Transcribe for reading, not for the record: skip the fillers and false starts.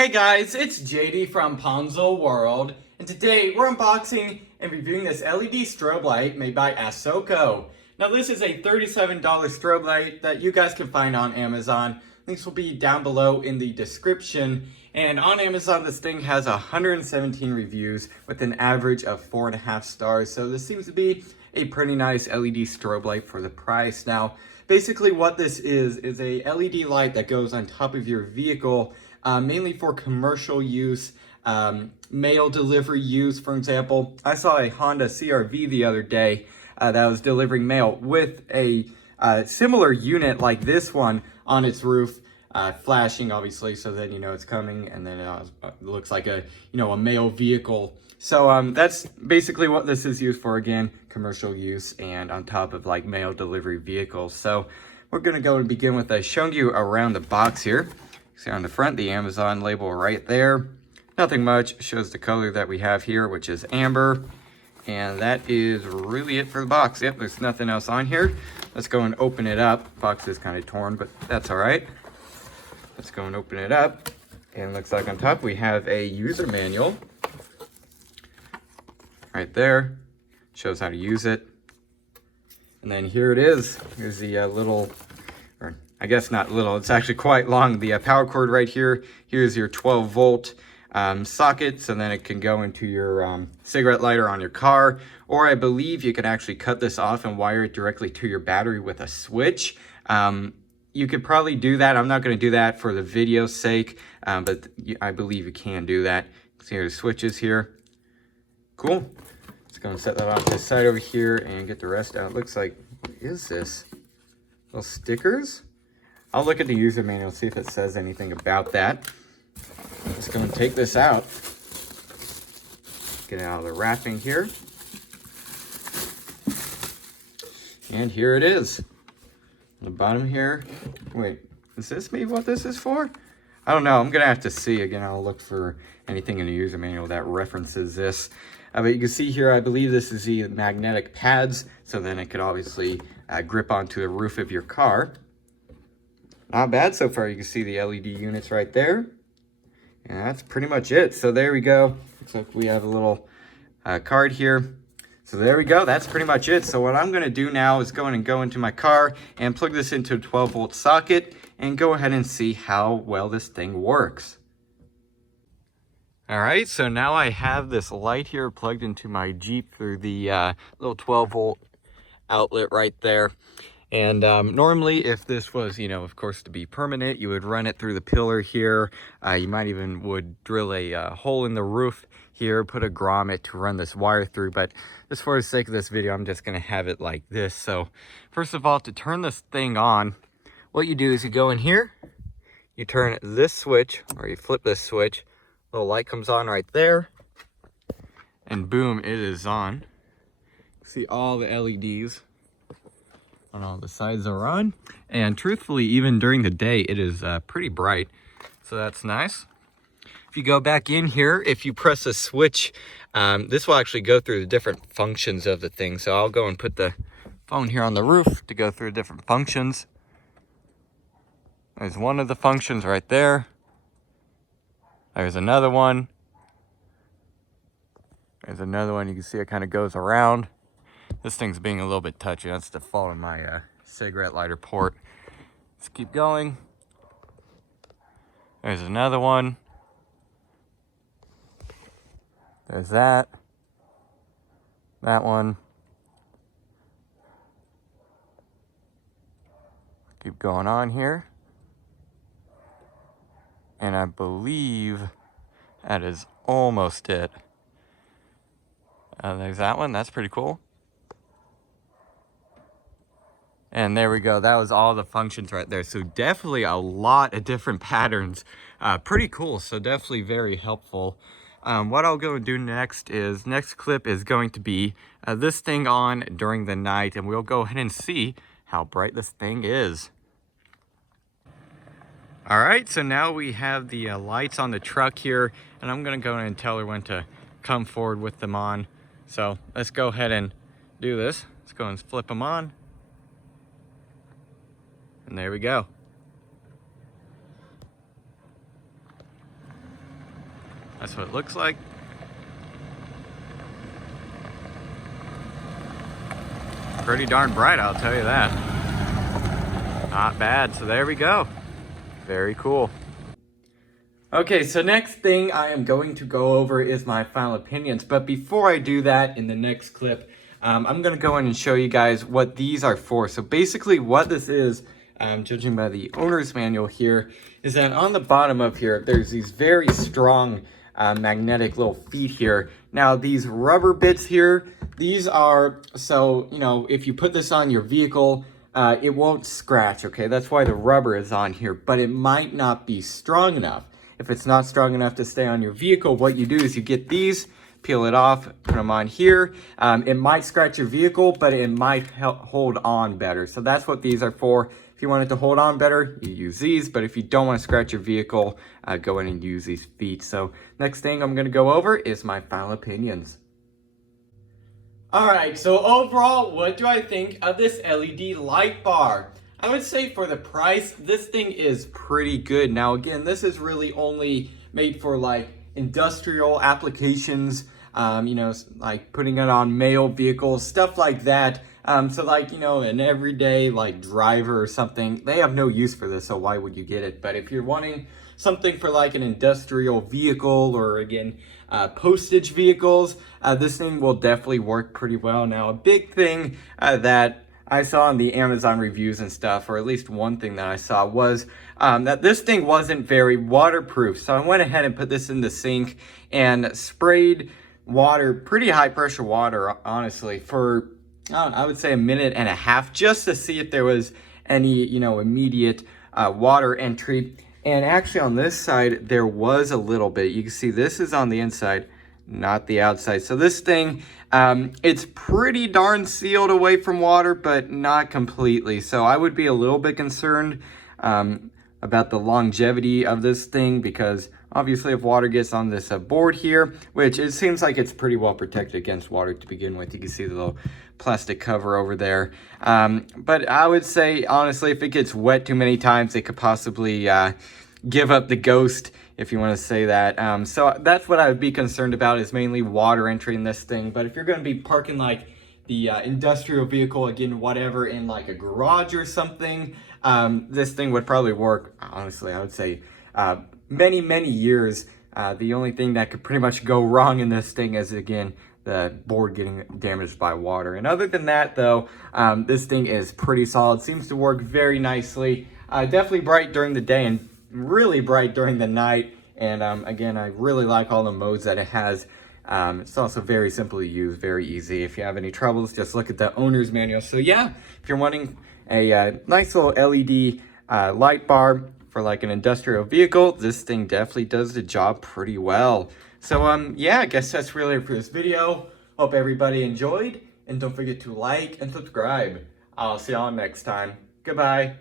Hey guys, it's JD from Ponzo World, and today we're unboxing and reviewing this LED strobe light made by Asoko. Now this is a $37 strobe light that you guys can find on Amazon. Links will be down below in the description. And on Amazon, this thing has 117 reviews with an average of 4.5 stars. So this seems to be a pretty nice LED strobe light for the price. Now, basically what this is a LED light that goes on top of your vehicle, mainly for commercial use, mail delivery use, for example. I saw a Honda CR-V the other day that was delivering mail with a similar unit like this one on its roof, flashing obviously, so then you know it's coming, and then it looks like a a mail vehicle. So that's basically what this is used for, again, commercial use and on top of like mail delivery vehicles. So we're gonna go and begin with showing you around the box here. See on the front, the Amazon label right there. Nothing much, shows the color that we have here, which is amber. And that is really it for the box. Yep, there's nothing else on here. Let's go and open it up. Box is kind of torn, but that's all right. Let's go and open it up. And it looks like on top we have a user manual. Right there, shows how to use it. And then here it is. Here's the little, or I guess not little, it's actually quite long. The power cord right here. Here's your 12 volt socket, so then it can go into your cigarette lighter on your car, or I believe you can actually cut this off and wire it directly to your battery with a switch. You could probably do that. I'm not going to do that for the video's sake, but I believe you can do that. See, here the switches here. Cool. Let's go and set that off to the side over here and get the rest out. It looks like, what is this? Little stickers? I'll look at the user manual, see if it says anything about that. Let's go and take this out. Get it out of the wrapping here. And here it is. On the bottom here. Wait, is this maybe what this is for? I don't know. I'm going to have to see. Again, I'll look for anything in the user manual that references this. But you can see here, I believe this is the magnetic pads. So then it could obviously grip onto the roof of your car. Not bad so far. You can see the LED units right there. And that's pretty much it. So there we go. Looks like we have a little card here. So there we go. That's pretty much it. So what I'm going to do now is go into my car and plug this into a 12 volt socket and go ahead and see how well this thing works. All right, so now I have this light here plugged into my Jeep through the little 12 volt outlet right there. And normally if this was, of course, to be permanent, you would run it through the pillar here. You might even would drill a hole in the roof here, put a grommet to run this wire through. But just for the sake of this video, I'm just going to have it like this. So first of all, to turn this thing on, what you do is you go in here, you turn this switch, or you flip this switch, little light comes on right there, and boom, it is on. See all the LEDs on all the sides are on, and truthfully, even during the day, it is pretty bright, so that's nice. If you go back in here, if you press a switch, this will actually go through the different functions of the thing. So I'll go and put the phone here on the roof to go through different functions. There's one of the functions right there. There's another one. There's another one. You can see it kind of goes around. This thing's being a little bit touchy. That's the fault of my cigarette lighter port. Let's keep going. There's another one. There's that. That one. Keep going on here. And I believe that is almost it. There's that one. That's pretty cool. And there we go. That was all the functions right there. So definitely a lot of different patterns. Pretty cool. So definitely very helpful. What I'll go and do next clip is going to be this thing on during the night. And we'll go ahead and see how bright this thing is. All right, so now we have the lights on the truck here, and I'm gonna go in and tell her when to come forward with them on. So let's go ahead and do this. Let's go and flip them on. And there we go. That's what it looks like. Pretty darn bright, I'll tell you that. Not bad. So there we go. Very cool. Okay, so next thing I am going to go over is my final opinions. But before I do that, in the next clip, I'm going to go in and show you guys what these are for. So basically what this is, judging by the owner's manual here, is that on the bottom of here, there's these very strong magnetic little feet here. Now these rubber bits here, these are, so, you know, if you put this on your vehicle, it won't scratch, okay? That's why the rubber is on here, but it might not be strong enough. If it's not strong enough to stay on your vehicle, what you do is you get these, peel it off, put them on here. It might scratch your vehicle, but it might help hold on better. So that's what these are for. If you want it to hold on better, you use these. But if you don't want to scratch your vehicle, go in and use these feet. So next thing I'm going to go over is my final opinions. Alright, so overall, what do I think of this LED light bar? I would say for the price, this thing is pretty good. Now again, this is really only made for like industrial applications, you know, like putting it on mail vehicles, stuff like that. So like, you know, an everyday like driver or something, they have no use for this, so why would you get it? But if you're wanting something for like an industrial vehicle or again, postage vehicles, this thing will definitely work pretty well. Now a big thing that I saw in the Amazon reviews and stuff, or at least one thing that I saw was that this thing wasn't very waterproof. So I went ahead and put this in the sink and sprayed water, pretty high pressure water, honestly, for I would say a minute and a half, just to see if there was any, you know, immediate water entry. And actually on this side, there was a little bit. You can see this is on the inside, not the outside. So this thing, it's pretty darn sealed away from water, but not completely. So I would be a little bit concerned about the longevity of this thing, because obviously if water gets on this board here, which it seems like it's pretty well protected against water to begin with. You can see the little plastic cover over there. But I would say, honestly, if it gets wet too many times, it could possibly give up the ghost, if you want to say that. So that's what I would be concerned about, is mainly water entry in this thing. But if you're going to be parking like the industrial vehicle, again, whatever, in like a garage or something, this thing would probably work, honestly, I would say many, many years. The only thing that could pretty much go wrong in this thing is, again, the board getting damaged by water. And other than that, though, this thing is pretty solid. Seems to work very nicely. Definitely bright during the day and really bright during the night. And again, I really like all the modes that it has. It's also very simple to use, very easy. If you have any troubles, just look at the owner's manual. So yeah, if you're wanting a nice little LED light bar for like an industrial vehicle, this thing definitely does the job pretty well. So yeah, I guess that's really it for this video. Hope everybody enjoyed, and don't forget to like and subscribe. I'll see y'all next time. Goodbye.